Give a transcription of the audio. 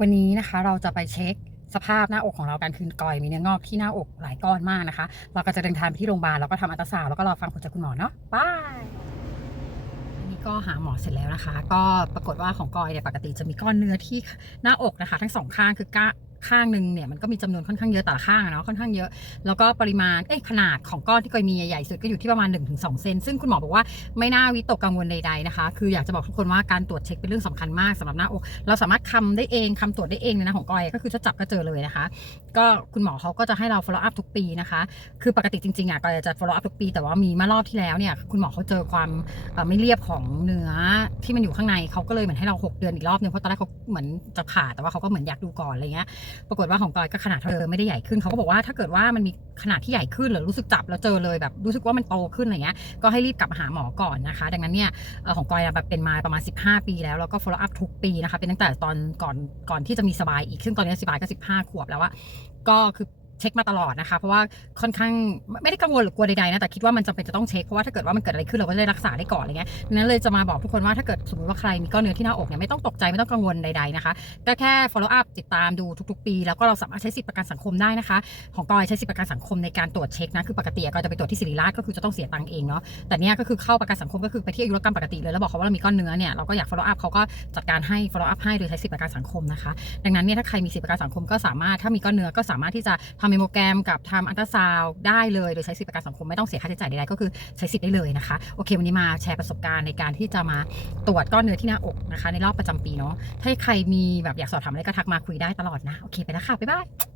วันนี้นะคะเราจะไปเช็คสภาพหน้าอกของเราการคืนกอยมีเนื้องอกที่หน้าอกหลายก้อนมากนะคะ เราก็จะเดินทางไปที่โรงพยาบาลแล้วก็ทำอัลตราซาวด์แล้วก็รอฟังผลจากคุณหมอเนาะบายนี่ก็หาหมอเสร็จแล้วนะคะ ก็ปรากฏว่าของกอยเนี่ยปกติจะมีก้อนเนื้อที่หน้าอกนะคะ ทั้งสองข้างคือก้า ข้างหนึ่งเนี่ยมันก็มีจำนวนค่อนข้างเยอะแต่ข้างเนาะค่อนข้างเยอะ แล้วก็ปริมาณเอ้ขนาดของก้อนที่กอยมีใหญ่ๆสุดก็อยู่ที่ประมาณ 1-2 เซนซึ่งคุณหมอบอกว่าไม่น่าวิตกกังวลใดๆนะคะ คืออยากจะบอกทุกคนว่าการตรวจเช็คเป็นเรื่องสำคัญมากสำหรับหน้าอก เราสามารถคำได้เองคำตรวจได้เองเลยนะของก้อยก็คือถ้าจับก็เจอเลยนะคะ ก็คุณหมอเขาก็จะให้เรา follow up ทุกปีนะคะ คือปกติจริงๆอะก้อยจะ follow up ทุกปี แต่ว่ามีมารอบที่แล้วเนี่ยคุณหมอเขาเจอความไม่เรียบของเนื้อที่มันอยู่ข้างในเขาก็เลยเหมือนให้เรา 6 เดือนอีกรอบนึงเพราะตอนแรกเขาเหมือนจะผ่าแต่ว่าเขาก็เหมือนอยากดูก่อนอะไรเงี้ยปรากฏว่าของกอยก็ขนาดเธอไม่ได้ใหญ่ขึ้นเขาก็บอกว่าถ้าเกิดว่ามันมีขนาดที่ใหญ่ขึ้นหรือรู้สึกจับแล้วเจอเลยแบบรู้สึกว่ามันโตขึ้นอะไรเงี้ยก็ให้รีบกลับมาหาหมอก่อนนะคะ ดังนั้นเนี่ยของกอยแบบเป็นมาประมาณ 15 ปีแล้วแล้วก็ follow up ทุกปีนะคะเป็นตั้งแต่ตอนก่อนก่อนที่จะมีสบายอีกซึ่งตอนนี้สบายก็ 15 ขวบแล้วอะก็คือ เช็คมาตลอดนะคะ เพราะว่าค่อนข้างไม่ได้กังวลหรือกลัวใดๆนะแต่คิดว่ามันจำเป็นจะต้องเช็คเพราะว่าถ้าเกิดว่ามันเกิดอะไรขึ้นเราก็จะได้รักษาได้ก่อนอะไรเงี้ยนั้นเลยจะมาบอกทุกคนว่าถ้าเกิดสมมติว่าใครมีก้อนเนื้อที่หน้าอกเนี่ยไม่ต้องตกใจไม่ต้องกังวลใดๆนะคะก็แค่ follow up ติดตามดูทุก ๆ ปี แล้วก็เราสามารถใช้สิทธิประกันสังคมได้นะคะ ของกอยใช้สิทธิประกันสังคมในการตรวจเช็คนะคือปกติกอยจะไปตรวจที่ศิริราชก็คือจะต้องเสียตังค์เองเนาะแต่เนี้ยก็คือเข้าประกันสังคมก็คือไปที่อายุรกรรมปกติเลยแล้วบอกเขาว่าเรามีก้อนเนื้อเนี่ยเราก็อยาก follow up เขาก็จัดการให้ follow up ให้โดยใช้สิทธิประกันสังคมนะคะ ดังนั้นเนี่ยถ้าใครมีสิทธิประกันสังคมก็สามารถถ้ามีก้อนเนื้อก็สามารถที่จะทำเมโมแกรมกับทำอัลตราซาวด์ได้เลยโดยใช้สิทธิประกันสังคมไม่ต้องเสียค่าใช้จ่ายใดๆก็คือใช้สิทธิ์ได้เลยนะคะโอเค วันนี้มาแชร์ประสบการณ์ในการที่จะมาตรวจก้อนเนื้อที่หน้าอกนะคะ ในรอบประจำปีเนาะถ้าใครมีแบบอยากสอบถามอะไรก็ทักมาคุยได้ตลอดนะโอเคไปแล้วค่ะบ๊ายบาย